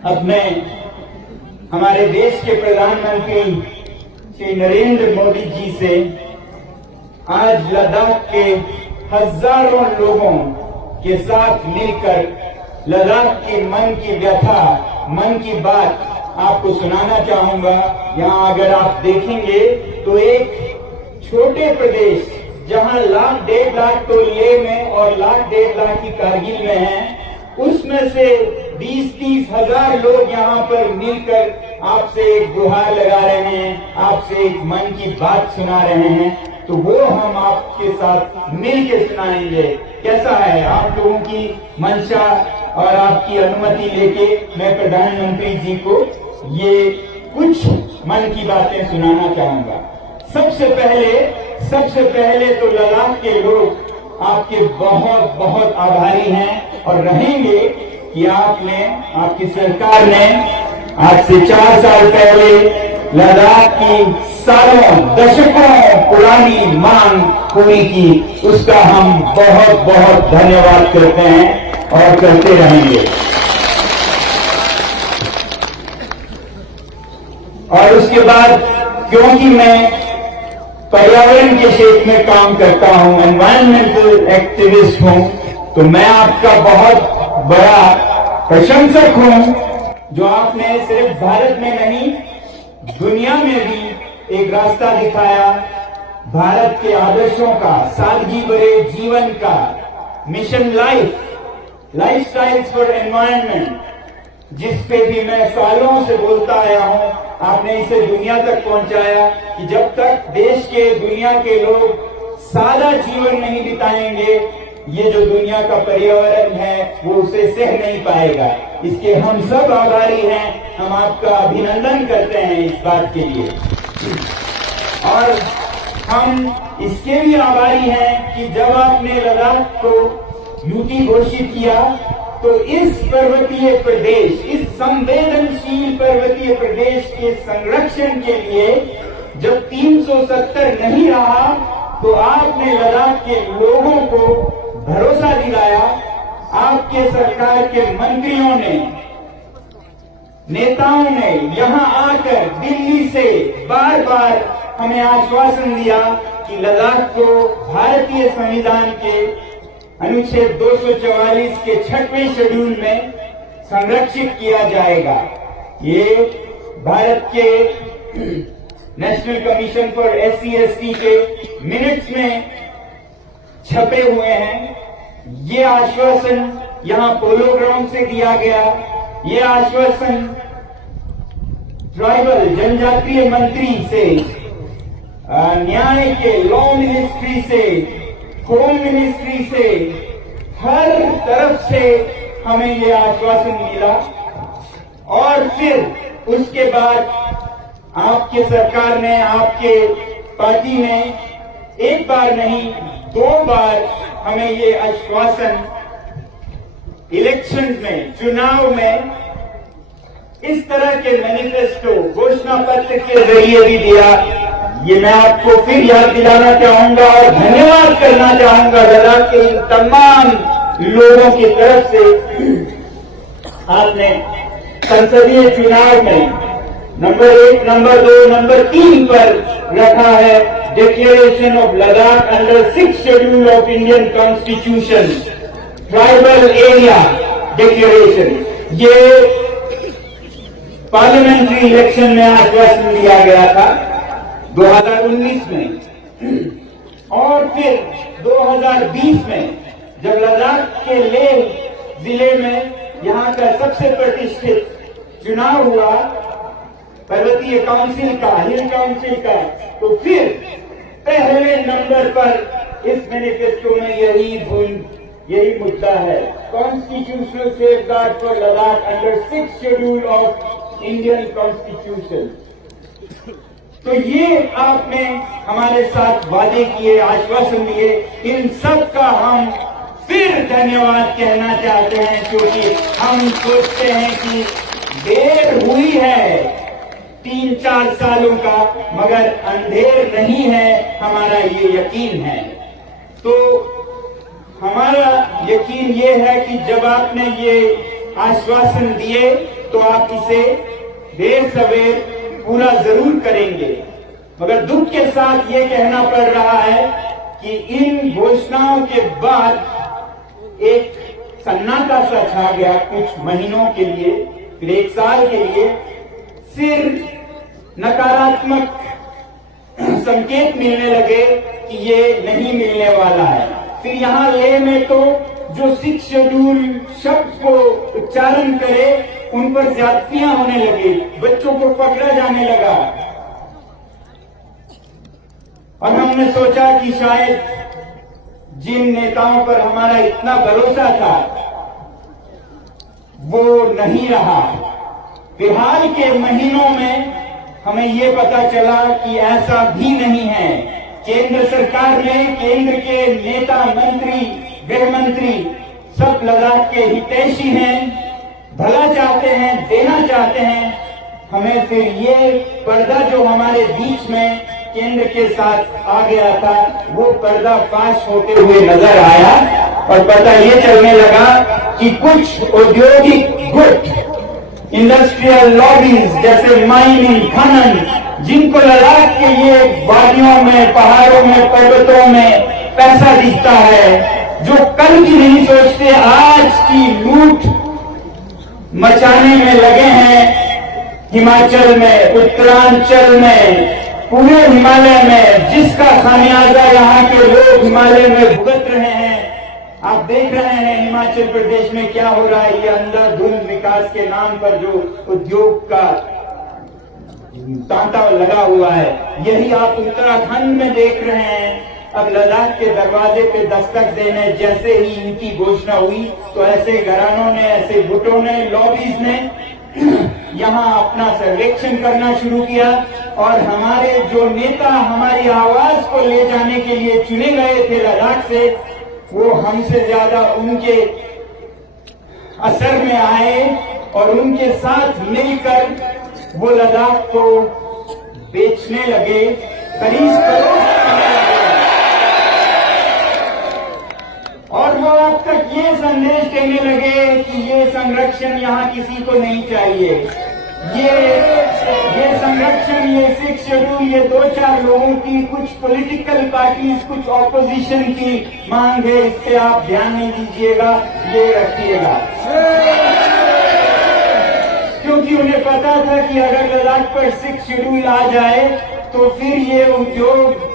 अब मैं हमारे देश के प्रधानमंत्री श्री नरेंद्र मोदी जी से आज लद्दाख के हजारों लोगों के साथ मिलकर लद्दाख के मन की व्यथा, मन की बात आपको सुनाना चाहूंगा। यहाँ अगर आप देखेंगे तो एक छोटे प्रदेश जहाँ लाख 1.5 लाख तो लेह में और लाख 1.5 लाख की कारगिल में है, उसमें से 20-30 हजार लोग यहाँ पर मिलकर आपसे एक गुहार लगा रहे हैं, आपसे एक मन की बात सुना रहे हैं। तो वो हम आपके साथ मिलकर सुनाएंगे। कैसा है? आप लोगों की मंशा और आपकी अनुमति लेके मैं प्रधानमंत्री जी को ये कुछ मन की बातें सुनाना चाहूंगा। सबसे पहले तो लद्दाख के लोग आपके बहुत बहुत आभारी हैं और रहेंगे कि आपकी सरकार ने आज से 4 साल पहले लद्दाख की सालों दशकों पुरानी मांग पूरी की। उसका हम बहुत बहुत धन्यवाद करते हैं और करते रहेंगे। और उसके बाद क्योंकि मैं पर्यावरण के क्षेत्र में काम करता हूं, एनवायरमेंटल एक्टिविस्ट हूं, तो मैं आपका बहुत बड़ा प्रशंसक हूं जो आपने सिर्फ भारत में नहीं दुनिया में भी एक रास्ता दिखाया भारत के आदर्शों का, सादगी भरे जीवन का, मिशन लाइफस्टाइल्स फॉर एनवायरनमेंट, जिस पे भी मैं सालों से बोलता आया हूं। आपने इसे दुनिया तक पहुंचाया कि जब तक देश के दुनिया के लोग सादा जीवन नहीं बिताएंगे, ये जो दुनिया का पर्यावरण है वो उसे सह नहीं पाएगा। इसके हम सब आभारी हैं। हम आपका अभिनंदन करते हैं इस बात के लिए। और हम इसके भी आभारी हैं कि जब आपने लद्दाख को यूटी घोषित किया तो इस पर्वतीय प्रदेश, इस संवेदनशील पर्वतीय प्रदेश के संरक्षण के लिए जब 370 नहीं रहा तो आपने लद्दाख के लोगों को भरोसा दिलाया। आपके सरकार के मंत्रियों ने, नेताओं ने यहां आकर दिल्ली से बार बार हमें आश्वासन दिया कि लद्दाख को भारतीय संविधान के अनुच्छेद 244 के 6वें शेड्यूल में संरक्षित किया जाएगा। ये भारत के नेशनल कमीशन फॉर SC/ST के मिनट्स में छपे हुए हैं। ये आश्वासन यहां पोलो ग्राउंड से दिया गया। ये आश्वासन ट्राइबल जनजातीय मंत्री से, न्याय के लॉ मिनिस्ट्री से, होम मिनिस्ट्री से, हर तरफ से हमें ये आश्वासन मिला। और फिर उसके बाद आपके सरकार ने, आपके पार्टी ने एक बार नहीं 2 बार हमें ये आश्वासन इलेक्शन में, चुनाव में इस तरह के मैनिफेस्टो, घोषणा पत्र के जरिए भी दिया। ये मैं आपको फिर याद दिलाना चाहूंगा और धन्यवाद करना चाहूंगा लद्दाख के इन तमाम लोगों की तरफ से। आपने संसदीय चुनाव में नंबर 1, नंबर 2, नंबर 3 पर रखा है declaration of Ladakh under 6th schedule of Indian constitution, tribal area declaration. ये पार्लियामेंट्री इलेक्शन में आश्वासन दिया गया था 2019 में। और फिर 2020 में जब लद्दाख के लेह जिले में यहां का सबसे प्रतिष्ठित चुनाव हुआ पर्वतीय काउंसिल का, हिल काउंसिल का, तो फिर पहले नंबर पर इस मैनिफेस्टो में यही मुद्दा है, constitutional safeguard for Ladakh under 6th schedule of Indian constitution. तो ये आपने हमारे साथ वादे किए, आश्वासन दिए, इन सब का हम फिर धन्यवाद कहना चाहते हैं, क्योंकि हम सोचते हैं कि देर हुई है 3-4 सालों का, मगर अंधेर नहीं है, हमारा ये यकीन है। तो हमारा यकीन ये है कि जब आपने ये आश्वासन दिए तो आप इसे देर सवेर पूरा जरूर करेंगे। मगर दुख के साथ ये कहना पड़ रहा है कि इन घोषणाओं के बाद एक सन्नाटा सा छा गया कुछ महीनों के लिए, फिर एक साल के लिए, फिर नकारात्मक संकेत मिलने लगे कि ये नहीं मिलने वाला है। फिर यहां लेह में तो जो 6 शेड्यूल शब्द को उच्चारण करे उन पर ज्यादतियां होने लगी, बच्चों को पकड़ा जाने लगा। और हमने सोचा कि शायद जिन नेताओं पर हमारा इतना भरोसा था वो नहीं रहा। फिलहाल के महीनों में हमें ये पता चला कि ऐसा भी नहीं है। केंद्र सरकार ने, केंद्र के नेता, मंत्री, गृह मंत्री सब लद्दाख के हितैषी हैं, भला चाहते हैं, देना चाहते हैं। हमें फिर ये पर्दा जो हमारे बीच में केंद्र के साथ आ गया था वो पर्दा फाश होते हुए नजर आया और पता ये चलने लगा कि कुछ औद्योगिक गुट, इंडस्ट्रियल लॉबीज जैसे माइनिंग, खनन, जिनको लद्दाख के ये वादियों में, पहाड़ों में, पर्वतों में पैसा दिखता है, जो कल की नहीं सोचते आज की लूट मचाने में लगे हैं। हिमाचल में, उत्तरांचल में, पूरे हिमालय में, जिसका खामियाजा यहाँ के लोग हिमालय में भुगत रहे हैं। आप देख रहे हैं हिमाचल प्रदेश में क्या हो रहा है। ये अंधाधुंध विकास के नाम पर जो उद्योग का तांता लगा हुआ है, यही आप उत्तराखंड में देख रहे हैं। अब लद्दाख के दरवाजे पे दस्तक देने जैसे ही इनकी घोषणा हुई तो ऐसे घरानों ने, ऐसे गुटों ने, लॉबीज ने यहाँ अपना सर्वेक्षण करना शुरू किया और हमारे जो नेता हमारी आवाज को ले जाने के लिए चुने गए थे लद्दाख से, वो हमसे ज्यादा उनके असर में आए और उनके साथ मिलकर वो लद्दाख को बेचने लगे, खरीद करोड़। और वो अब तक ये संदेश देने लगे कि ये संरक्षण यहाँ किसी को नहीं चाहिए। ये संरक्षण, ये 6 शेड्यूल, ये 2-4 लोगों की, कुछ पॉलिटिकल पार्टीज, कुछ ऑपोजिशन की मांग है, इस पे आप ध्यान नहीं दीजिएगा, ये रखिएगा। क्योंकि उन्हें पता था कि अगर लद्दाख पर 6 शेड्यूल आ जाए तो फिर ये उद्योग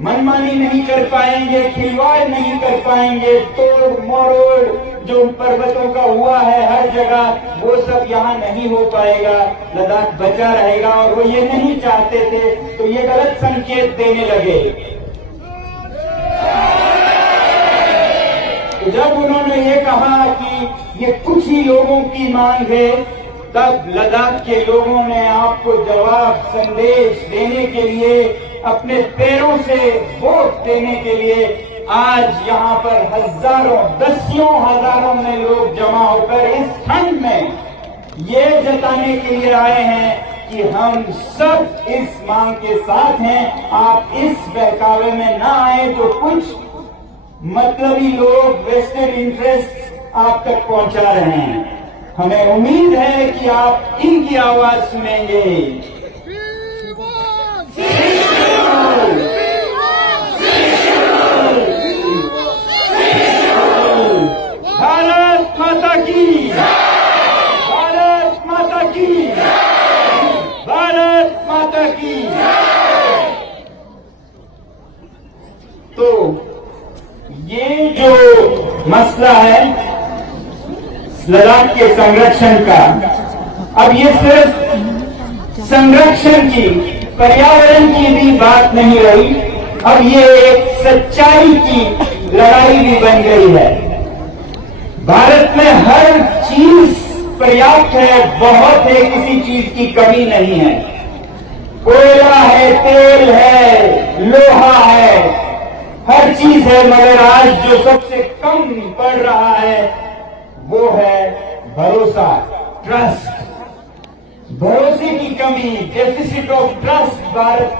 मनमानी नहीं कर पाएंगे, खिलवाड़ नहीं कर पाएंगे, तोड़ मरोड़ जो पर्वतों का हुआ है हर जगह, वो सब यहाँ नहीं हो पाएगा, लद्दाख बचा रहेगा। और वो ये नहीं चाहते थे, तो ये गलत संकेत देने लगे। तो जब उन्होंने ये कहा कि ये कुछ ही लोगों की मांग है, तब लद्दाख के लोगों ने आपको जवाब, संदेश देने के लिए, अपने पैरों से वोट देने के लिए आज यहाँ पर हजारों, दसियों हजारों में लोग जमा होकर इस ठंड में ये जताने के लिए आए हैं कि हम सब इस मांग के साथ हैं। आप इस बहकावे में ना आए तो कुछ मतलबी लोग वेस्टेड इंटरेस्ट आप तक पहुंचा रहे हैं। हमें उम्मीद है कि आप इनकी आवाज सुनेंगे। भारत माता की, भारत माता की, भारत माता की। तो ये जो मसला है लद्दाख के संरक्षण का, अब ये सिर्फ संरक्षण की, पर्यावरण की भी बात नहीं रही, अब ये एक सच्चाई की लड़ाई भी बन गई है। भारत में हर चीज पर्याप्त है, बहुत है, किसी चीज की कमी नहीं है। कोयला है, तेल है, लोहा है, हर चीज है, मगर आज जो सबसे कम पड़ रहा है वो है भरोसा, ट्रस्ट। भरोसे की कमी, डेफिसिट ऑफ ट्रस्ट भारत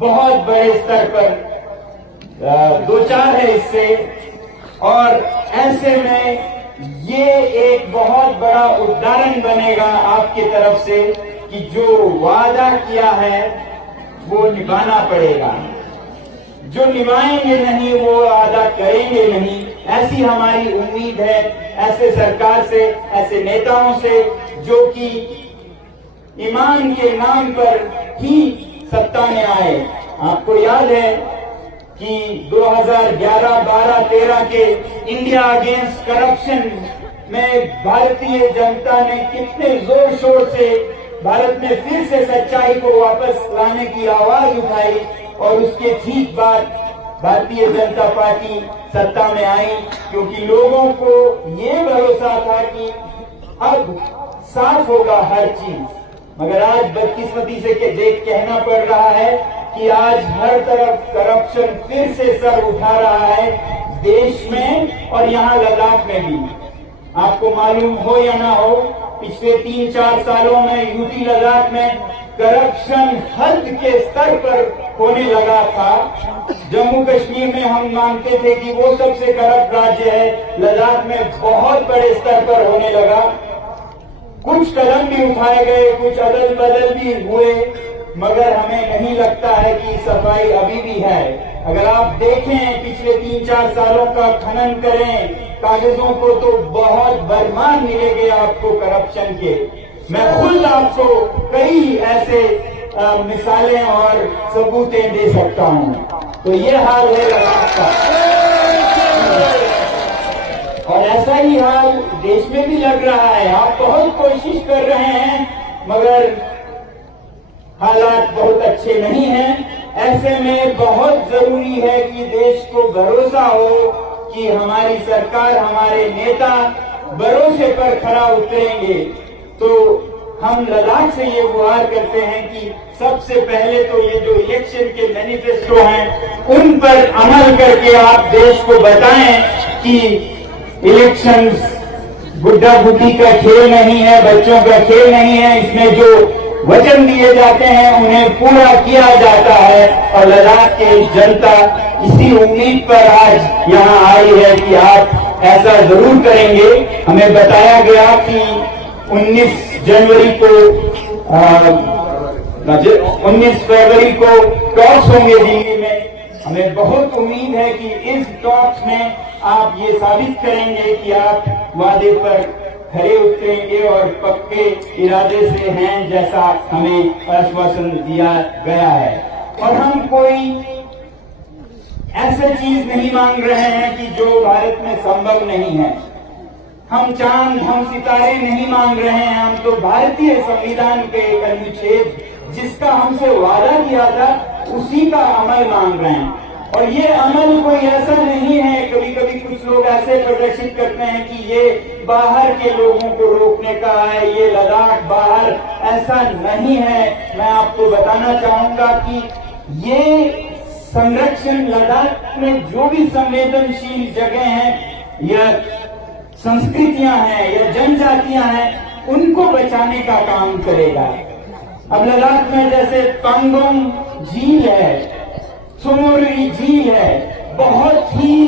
बहुत बड़े स्तर पर दो चार है इससे। और ऐसे में ये एक बहुत बड़ा उदाहरण बनेगा आपकी तरफ से कि जो वादा किया है वो निभाना पड़ेगा। जो निभाएंगे नहीं वो वादा करेंगे नहीं, ऐसी हमारी उम्मीद है ऐसे सरकार से, ऐसे नेताओं से जो कि ईमान के नाम पर ही सत्ता में आए। आपको याद है कि 2011, 12, 13 के इंडिया अगेंस्ट करप्शन में भारतीय जनता ने कितने जोर शोर से भारत में फिर से सच्चाई को वापस लाने की आवाज उठाई और उसके ठीक बाद भारतीय जनता पार्टी सत्ता में आई, क्योंकि लोगों को ये भरोसा था कि अब साफ होगा हर चीज। मगर आज बदकिस्मती से कहना पड़ रहा है कि आज हर तरफ करप्शन फिर से सर उठा रहा है देश में और यहाँ लद्दाख में भी। आपको मालूम हो या ना हो, पिछले 3-4 सालों में यूपी लद्दाख में करप्शन हद के स्तर पर होने लगा था। जम्मू कश्मीर में हम मानते थे कि वो सबसे करप्ट राज्य है, लद्दाख में बहुत बड़े स्तर पर होने लगा। कुछ कदम भी उठाए गए, कुछ अदल बदल भी हुए, मगर हमें नहीं लगता है कि सफाई अभी भी है। अगर आप देखें पिछले 3-4 सालों का खनन करें कागजों को तो बहुत बरमान मिलेंगे आपको करप्शन के। मैं खुद आपको कई ऐसे मिसालें और सबूतें दे सकता हूं। तो ये हाल है लद्दाख का और ऐसा ही हाल देश में भी लग रहा है। आप बहुत कोशिश कर रहे हैं मगर हालात बहुत अच्छे नहीं हैं। ऐसे में बहुत जरूरी है कि देश को भरोसा हो कि हमारी सरकार, हमारे नेता भरोसे पर खरा उतरेंगे। तो हम लद्दाख से ये गुहार करते हैं कि सबसे पहले तो ये जो इलेक्शन के मैनिफेस्टो हैं उन पर अमल करके आप देश को बताएं कि इलेक्शंस गुड्डा गुड्डी का खेल नहीं है, बच्चों का खेल नहीं है। इसमें जो वचन दिए जाते हैं उन्हें पूरा किया जाता है और लद्दाख की जनता इसी उम्मीद पर आज यहाँ आई है कि आप ऐसा जरूर करेंगे। हमें बताया गया कि 19 फरवरी को टॉक्स होंगे दिल्ली में। हमें बहुत उम्मीद है कि इस टॉक्स में आप ये साबित करेंगे कि आप वादे पर खरे उतरेंगे और पक्के इरादे से हैं जैसा हमें आश्वासन दिया गया है। और हम कोई ऐसे चीज नहीं मांग रहे हैं कि जो भारत में संभव नहीं है। हम चांद, हम सितारे नहीं मांग रहे हैं। हम तो भारतीय संविधान के एक अनुच्छेद जिसका हमसे वादा किया था उसी का अमल मांग रहे हैं। और ये अमल कोई ऐसा नहीं है, कभी कभी कुछ लोग ऐसे प्रदर्शित करते हैं कि ये बाहर के लोगों को रोकने का है, ये लद्दाख बाहर, ऐसा नहीं है। मैं आपको बताना चाहूंगा कि ये संरक्षण लद्दाख में जो भी संवेदनशील जगह हैं या संस्कृतियां हैं या जनजातियां हैं उनको बचाने का काम करेगा। अब लद्दाख में जैसे पांगोंग झील है, सोमोरी झील है, बहुत ही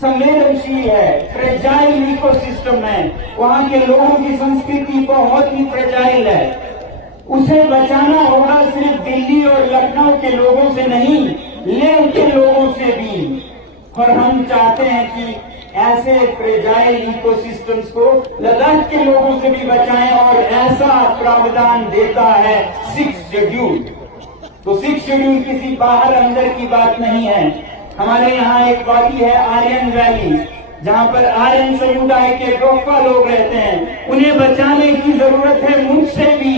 संवेदनशील है, फ्रेजाइल इकोसिस्टम है। वहां के लोगों की संस्कृति बहुत ही फ्रेजाइल है। उसे बचाना होगा सिर्फ दिल्ली और लखनऊ के लोगों से नहीं, लेह के लोगों से भी। और हम चाहते हैं कि ऐसे फ्रेजाइल इकोसिस्टम्स को लद्दाख के लोगों से भी बचाएं और ऐसा प्रावधान देता है 6 शेड्यूल। तो 6 शेड्यूल किसी बाहर अंदर की बात नहीं है। हमारे यहाँ एक वादी है आर्यन वैली, जहाँ पर आर्यन समुदाय के रोकवा लोग रहते हैं। उन्हें बचाने की जरूरत है मुझसे भी।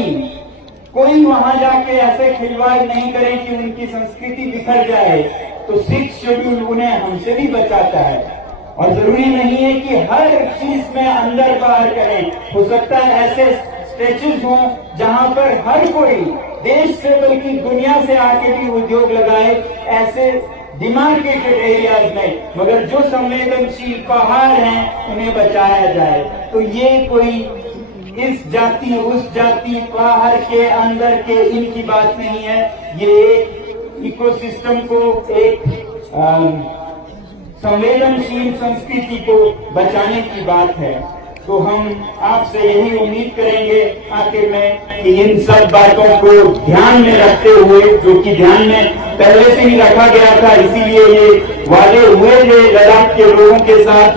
कोई वहां जाके ऐसे खिलवाड़ नहीं करे कि उनकी संस्कृति बिखर जाए। तो 6 शेड्यूल उन्हें हमसे भी बचाता है। और जरूरी नहीं है कि हर चीज में अंदर बाहर करें। हो सकता है ऐसे स्ट्रेचेस हों जहां पर हर कोई देश से बल्कि दुनिया से आके भी उद्योग लगाए, ऐसे डिमार्केटेड एरियाज में। मगर जो संवेदनशील पहाड़ हैं उन्हें बचाया जाए। तो ये कोई इस जाति उस जाति बाहर के अंदर के इनकी बात नहीं है। ये एक इकोसिस्टम को, एक संवेदनशील संस्कृति को बचाने की बात है। तो हम आपसे यही उम्मीद करेंगे आखिर में कि इन सब बातों को ध्यान में रखते हुए, जो कि ध्यान में पहले से ही रखा गया था, इसीलिए ये वादे हुए थे लद्दाख के लोगों के साथ,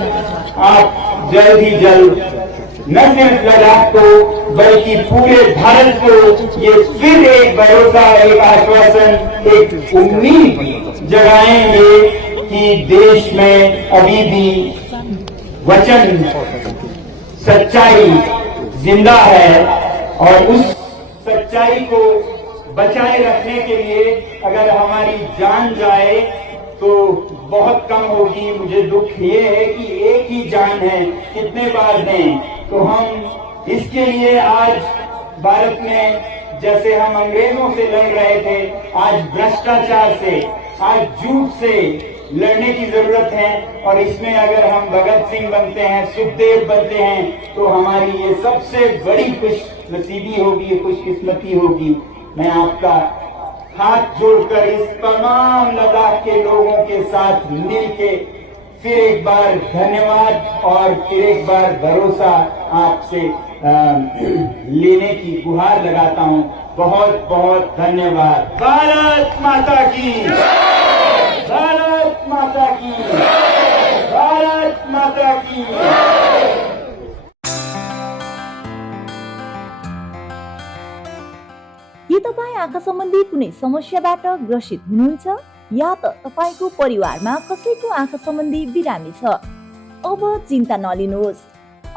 आप जल्द ही जल्द न सिर्फ लद्दाख को बल्कि पूरे भारत को ये फिर एक भरोसा, एक आश्वासन, एक उम्मीद जगाएंगे कि देश में अभी भी वचन, सच्चाई जिंदा है और उस सच्चाई को बचाए रखने के लिए अगर हमारी जान जाए तो बहुत कम होगी। मुझे दुख ये है कि एक ही जान है, कितने बार दें। तो हम इसके लिए आज भारत में जैसे हम अंग्रेजों से लड़ रहे थे, आज भ्रष्टाचार से, आज झूठ से लड़ने की जरूरत है। और इसमें अगर हम भगत सिंह बनते हैं, सुखदेव बनते हैं, तो हमारी ये सबसे बड़ी खुशनसीबी होगी, खुशकिस्मती होगी। मैं आपका हाथ जोड़कर इस तमाम लद्दाख के लोगों के साथ मिलके फिर एक बार धन्यवाद और फिर एक बार भरोसा आपसे लेने की गुहार लगाता हूं। बहुत बहुत धन्यवाद। भारत माता की, भारत माता की, भारत माता की। के तपाईँ आँखा सम्बन्धी कुनै समस्याबाट ग्रसित हुनुहुन्छ या त तपाईको परिवारमा कसैको आँखा सम्बन्धी बिरामी छ? अब चिन्ता नलिनुहोस्।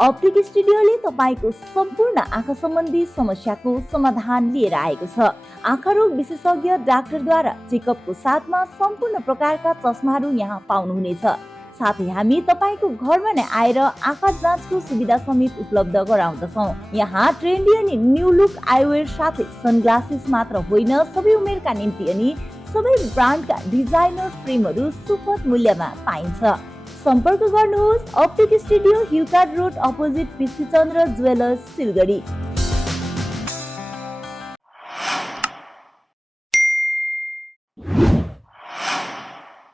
अप्टिक स्टुडियोले तपाईको सम्पूर्ण आँखा सम्बन्धी समस्याको समाधान लिएर आएको छ। आँखा रोग विशेषज्ञ डाक्टरद्वारा चेकअपको साथमा सम्पूर्ण प्रकारका चस्माहरू यहाँ पाउनुहुनेछ। साथै हामी तपाईको घरमा नै आएर आँखा जाँचको सुविधा समेत उपलब्ध गराउँदछौँ। यहाँ ट्रेन्डी अनि न्यू लुक आइवेयर साथै सनग्लासेस मात्र होइन, सबै उमेरका निम्ति अनि सबै ब्रान्डका डिजाइनर फ्रेमहरू सुपथ मूल्यमा पाइन्छ। सम्पर्क गर्नुहोस् अप्टिक स्टुडियो, हिलकार्ड रोड अपोजिट पिसी चन्द्र ज्वेलर्स, सिलगढी।